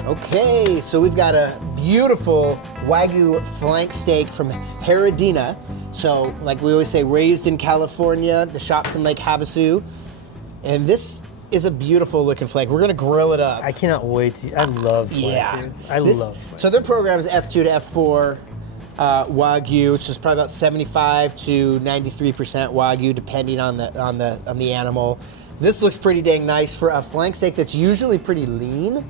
Okay, so we've got a beautiful Wagyu flank steak from Herradina. So, like we always say, raised in California, the shop's in Lake Havasu. And this is a beautiful looking flank. We're gonna grill it up. I cannot wait to, I love flank. Yeah. Dude. I love flank. So their program is F2 to F4 Wagyu, which is probably about 75 to 93% Wagyu, depending on the animal. This looks pretty dang nice for a flank steak that's usually pretty lean.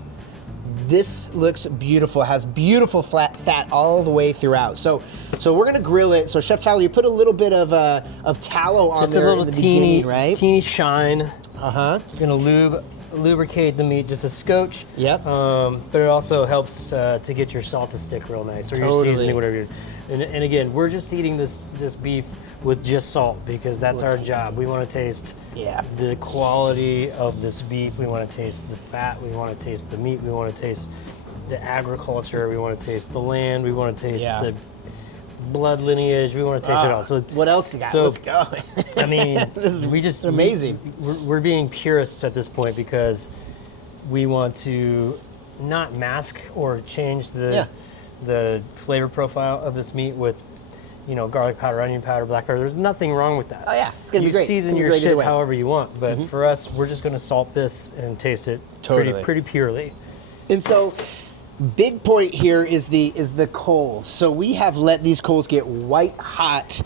This looks beautiful, has beautiful fat all the way throughout. So we're gonna grill it. So Chef Tyler, you put a little bit of tallow on just there a little in the teeny, beginning, right? teeny shine. Uh-huh. You're gonna lubricate the meat just a scotch. Yep. But it also helps to get your salt to stick real nice, or Totally. your seasoning, whatever you're. And again, we're just eating this beef with just salt because that's our job. We want to taste the quality of this beef. We want to taste the fat. We want to taste the meat. We want to taste the agriculture. We want to taste the land. We want to taste the blood lineage. We want to taste it all. So what else you got? so, Let's go. I mean, this is amazing. We're being purists at this point because we want to not mask or change the flavor profile of this meat with, garlic powder, onion powder, black pepper. There's nothing wrong with that. Oh yeah, it's gonna be great. You season your shit however you want, but for us, we're just gonna salt this and taste it pretty purely. And so, big point here is the coals. So we have let these coals get white hot.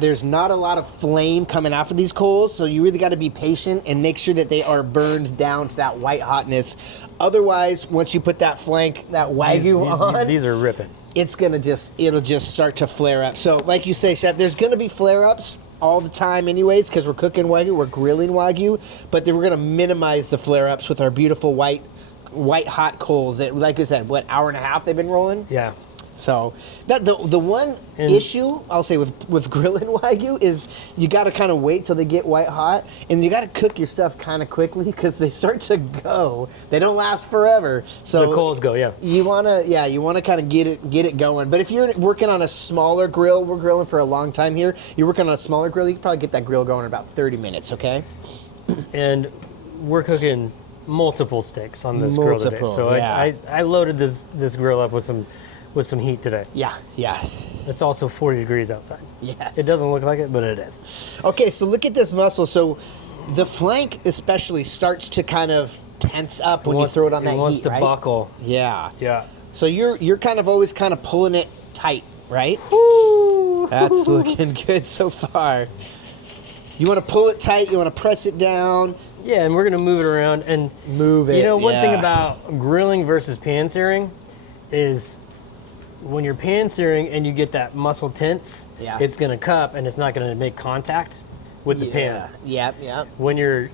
There's not a lot of flame coming off of these coals, so you really got to be patient and make sure that they are burned down to that white hotness. Otherwise, once you put that flank, that Wagyu on, these are ripping. It'll just start to flare up. So like you say, Chef, there's gonna be flare-ups all the time anyways, because we're cooking Wagyu, we're grilling Wagyu, but then we're gonna minimize the flare-ups with our beautiful white hot coals that, like you said, hour and a half they've been rolling? Yeah. So that the one issue I'll say with grilling Wagyu is you got to kind of wait till they get white hot, and you got to cook your stuff kind of quickly because they start to go. They don't last forever. So the coals go, yeah. You wanna kind of get it going. But if you're working on a smaller grill, we're grilling for a long time here. You're working on a smaller grill, you can probably get that grill going in about 30 minutes. Okay. And we're cooking multiple steaks on this grill today. So I loaded this grill up with some heat today. Yeah. It's also 40 degrees outside. Yes. It doesn't look like it, but it is. Okay, so look at this muscle. So the flank especially starts to kind of tense up when you throw it on that heat, right? It wants to buckle. Yeah. Yeah. So you're kind of always kind of pulling it tight, right? Woo! That's looking good so far. You want to pull it tight, you want to press it down. Yeah, and we're going to move it around and move it. One thing about grilling versus pan searing is when you're pan searing and you get that muscle tense, it's going to cup and it's not going to make contact with the pan. Yep. When you're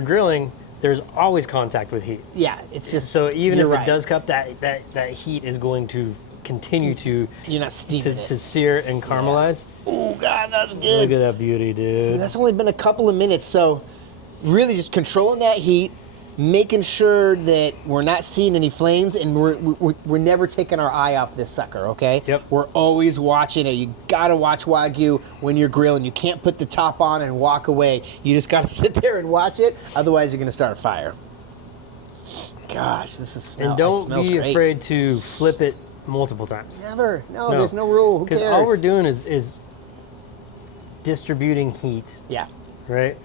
grilling, there's always contact with heat. Yeah, it's just so even if it does cup, that heat is going to continue to to sear and caramelize. Oh God, that's good. Look at that beauty, dude. So that's only been a couple of minutes, so really just controlling that heat, making sure that we're not seeing any flames, and we're never taking our eye off this sucker, okay? Yep. We're always watching it. You gotta watch Wagyu when you're grilling. You can't put the top on and walk away. You just gotta sit there and watch it, otherwise you're gonna start a fire. Gosh, this is And don't be afraid to flip it multiple times. Never. No, there's no rule. Who cares? Because all we're doing is distributing heat. Yeah. Right?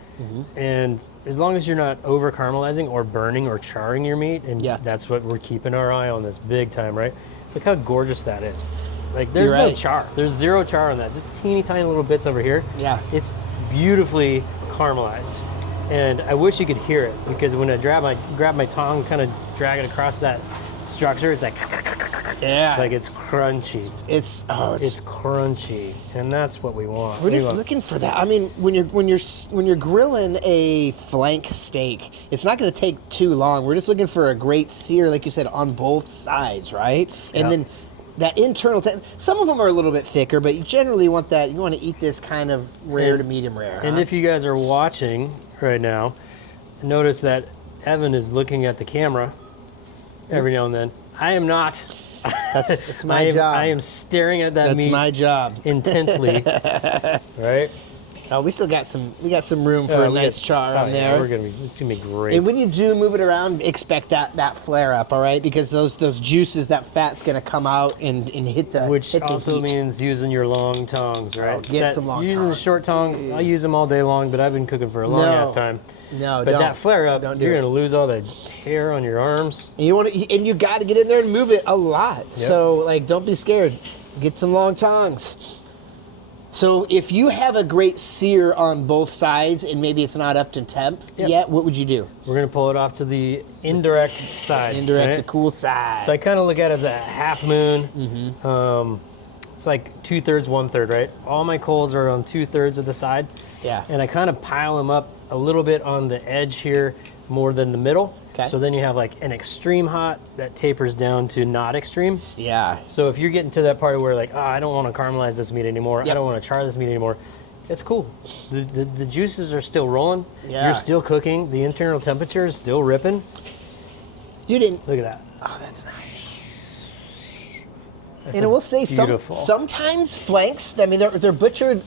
And as long as you're not over caramelizing or burning or charring your meat, and that's what we're keeping our eye on this big time, right? Look how gorgeous that is. Like there's no char. There's zero char on that. Just teeny tiny little bits over here. Yeah. It's beautifully caramelized. And I wish you could hear it, because when I grab my tongue, kind of drag it across that structure, it's like like it's crunchy. It's crunchy, and that's what we want. We're just looking for that. I mean, when you're grilling a flank steak, it's not going to take too long. We're just looking for a great sear, like you said, on both sides, right? And then that internal, some of them are a little bit thicker, but you generally want that. You want to eat this kind of rare to medium rare. And if you guys are watching right now, notice that Evan is looking at the camera every now and then. I am not. That's my job. I am staring at that meat. That's my job. Intensely. Right? Oh, we still got some. We got some room for a nice char on there. It's gonna be great. And when you do move it around, expect that flare up, all right? Because those juices, that fat's gonna come out and hit the Which hit the also heat. means using your long tongs, right? Get some long using tongs. the short tongs, I use them all day long, but I've been cooking for a long ass time. No, but don't. that flare up, Don't do you're it. gonna lose all the hair on your arms. And you got to get in there and move it a lot. Yep. So like, don't be scared. Get some long tongs. So if you have a great sear on both sides and maybe it's not up to temp yet, what would you do? We're gonna pull it off to the indirect side. Indirect, right? the cool side. So I kind of look at it as a half moon. It's like 2/3, 1/3, right? All my coals are on 2/3 of the side. Yeah. And I kind of pile them up a little bit on the edge here more than the middle. Okay. So then you have like an extreme hot that tapers down to not extreme. Yeah. So if you're getting to that part where like, oh, I don't want to caramelize this meat anymore. Yep. I don't want to char this meat anymore. It's cool. The juices are still rolling. Yeah. You're still cooking. The internal temperature is still ripping. You didn't. Look at that. Oh, that's nice. That's And I will say beautiful. sometimes flanks, I mean, they're butchered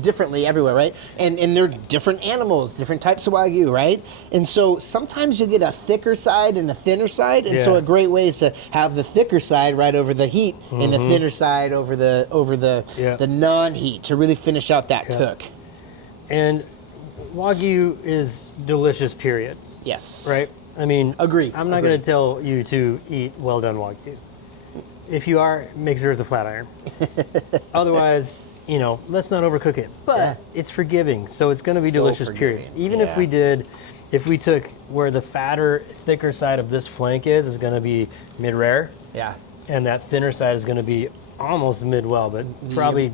differently everywhere, right? And they're different animals, different types of Wagyu, right? And so sometimes you get a thicker side and a thinner side. And so Yeah. a great way is to have the thicker side right over the heat and the thinner side over the Yeah. non-heat to really finish out that cook. And Wagyu is delicious, period. Yes. Right? I mean, Agree. I'm not going to tell you to eat well done Wagyu. If you are, make sure it's a flat iron. Otherwise, let's not overcook it. But it's forgiving, so it's going to be So delicious, forgiving. period. Even Yeah. if we took where the fatter, thicker side of this flank is going to be mid-rare, Yeah. and that thinner side is going to be almost mid-well, but probably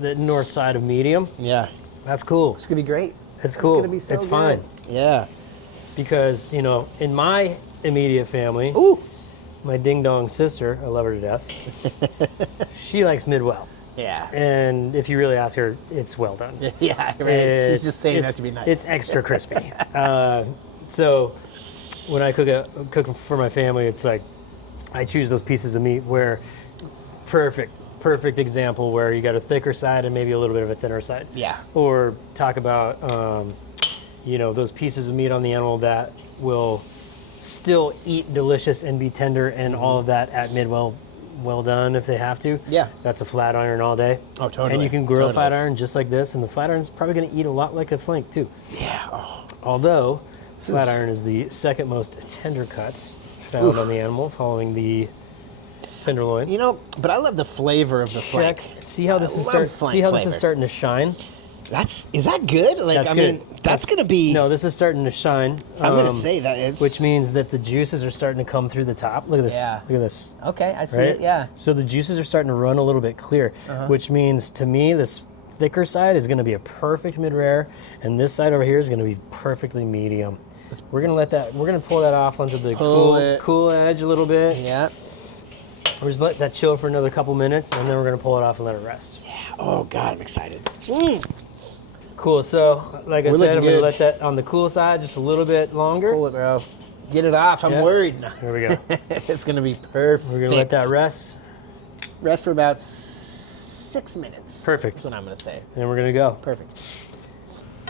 the north side of medium. Yeah. That's cool. It's going to be great. It's cool. It's going to be so It's good. fine. Yeah. Because, in my immediate family, Ooh. my ding-dong sister, I love her to death, she likes mid-well. Yeah. And if you really ask her, it's well done. Yeah, right. She's just saying that to be nice. It's extra crispy. So when I cook for my family, it's like I choose those pieces of meat where perfect example where you got a thicker side and maybe a little bit of a thinner side. Yeah. Or talk about those pieces of meat on the animal that will still eat delicious and be tender and all of that at well done if they have to. Yeah. That's a flat iron all day. Oh, totally. And you can grill Totally. flat iron just like this, and the flat iron is probably going to eat a lot like a flank too. Yeah. Oh. Although flat is- iron is the second most tender cuts found on the animal, following the tenderloin. But I love the flavor of the Check. flank. See how this I is love starting. See how this flavor. is starting to shine. Is that good? Like, That's I good. mean, that's gonna be. No, this is starting to shine. I'm gonna say that it's. Which means that the juices are starting to come through the top. Look at this. Yeah. Look at this. Okay, I see Right? it. Yeah. So the juices are starting to run a little bit clear, which means to me this thicker side is going to be a perfect mid-rare, and this side over here is going to be perfectly medium. We're going to pull that off onto the cool edge a little bit. Yeah. We're just let that chill for another couple minutes, and then we're going to pull it off and let it rest. Yeah. Oh God, I'm excited. Cool. So, like I We're said, I'm going to looking let that on the cool side just a little bit longer. Pull it, bro. Get it off. I'm Yeah. worried. Here we go. It's gonna be perfect. We're going to let that rest. Rest for about 6 minutes. Perfect. That's what I'm gonna say. And we're going to go. Perfect.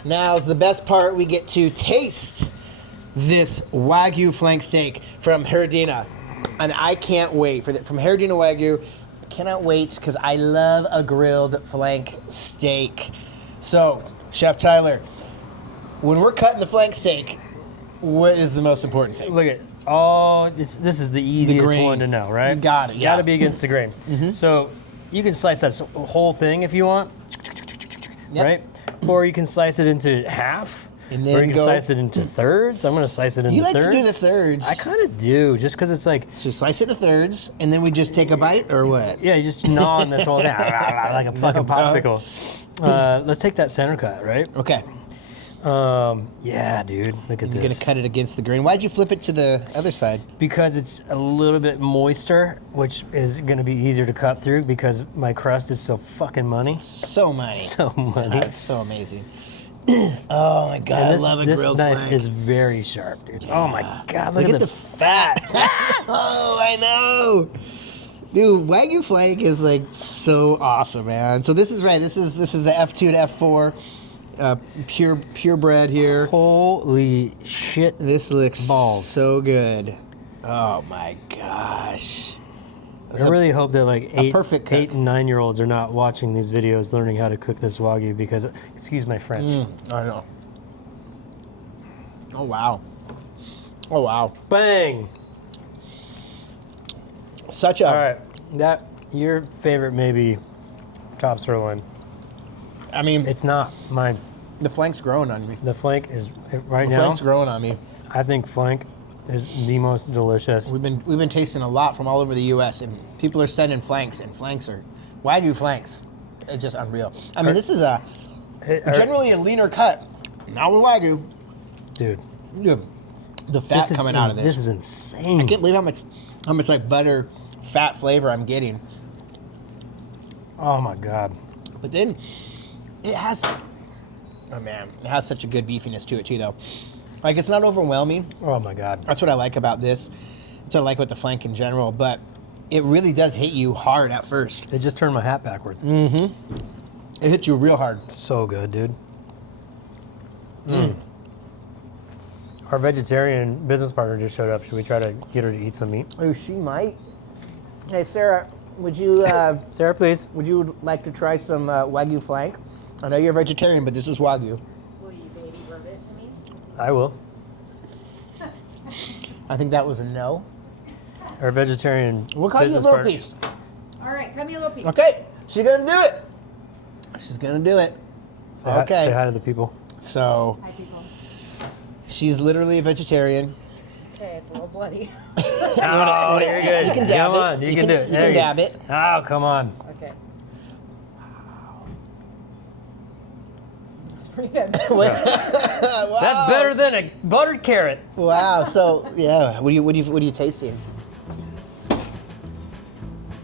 Now's the best part. We get to taste this Wagyu flank steak from Herradina. And I can't wait for that. From Herradina Wagyu, I cannot wait because I love a grilled flank steak. So, Chef Tyler, when we're cutting the flank steak, what is the most important thing? Look at this is the easiest grain. one to know, right? You got it, You yeah. got to be against the grain. So you can slice that whole thing if you want, Yep. right? Or you can slice it into half, And or then you can go. slice it into thirds. I'm going to slice it into You like thirds. to do the thirds. I kind of do, just because it's like, So slice it to thirds, and then we just take a bite, or what? yeah, you just gnaw on this whole thing like a fucking bro. popsicle. Let's take that center cut, right? Okay. Yeah, dude, look at You're this. gonna cut it against the grain. Why'd you flip it to the other side? Because it's a little bit moister, which is going to be easier to cut through because my crust is so fucking money. So money. So money. That's so amazing. Oh my God, And I love a this grilled knife flank. is very sharp, dude. Oh my God, look, Look at at the fat. Oh, I know. Dude, Wagyu flank is like so awesome, man. So this is right. This is the F2 to F4. purebred here. Holy shit. This looks balls. so good. Oh my gosh. I really hope that like perfect cook. 8 and 9-year-olds are not watching these videos learning how to cook this Wagyu because, excuse my French. I know. Oh wow. Oh wow. Bang! Such a. All right, that your favorite maybe top sirloin. I mean, It's not mine. the flank's growing on me. The flank is right The now. flank's growing on me. I think flank is the most delicious. We've been tasting a lot from all over the U.S. and people are sending flanks, and flanks are Wagyu flanks. It's just unreal. I mean, this is generally a leaner cut. Now with Wagyu, Dude, the fat coming out of this. This is insane. I can't believe how much like butter, fat flavor I'm getting. Oh my god. But then it has, oh man, it has such a good beefiness to it too, though. Like it's not overwhelming. Oh my god. That's what I like about this. That's what I like with the flank in general. But it really does hit you hard at first. It just turned my hat backwards. It hits you real hard. So good, dude. Our vegetarian business partner just showed up. Should we try to get her to eat some meat? Oh, she might. Hey, Sarah, would you Sarah, please. would you like to try some Wagyu flank? I know you're a vegetarian, but this is Wagyu. Will you baby rub it to me? I will. I think that was a no. Our vegetarian We'll cut you a business little partner. piece. All right, cut me a little piece. Okay, she's gonna do it. She's gonna do it. Say hi- Okay. Say hi to the people. So Hi, people. she's literally a vegetarian. Okay, it's a little bloody. Oh, you're good. You can dab Come it. on, you can do it. You There can dab it. Oh, come on. Okay. It's pretty good. Wow. That's better than a buttered carrot. Wow. So yeah, what are you tasting?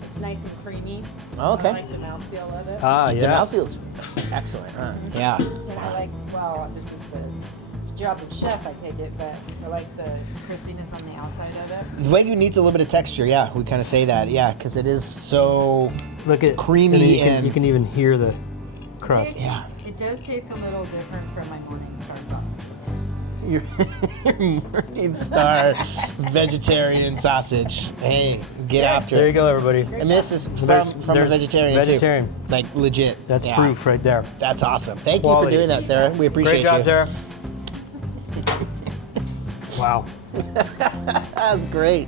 It's nice and creamy. Oh, okay. I like the mouthfeel of it. Ah, The yeah. mouth feels excellent. Huh? Yeah. And I like, well, this is the job of chef, I take it, but I like the crispiness on the outside of it. This Wagyu needs a little bit of texture. Yeah, we kind of say that. Yeah, because it is so. Look at Creamy and then you can, and- you can even hear the crust. Yeah. It does taste a little different from my Morningstar sausages. Your Morning Star vegetarian sausage. Hey, get after There it. you go, everybody. And this is from There's- a there's vegetarian, vegetarian. too. Like legit. That's Yeah. proof right there. That's awesome. Thank Quality. you for doing that, Sarah. We appreciate Great job, you. Sarah. Wow. That's great.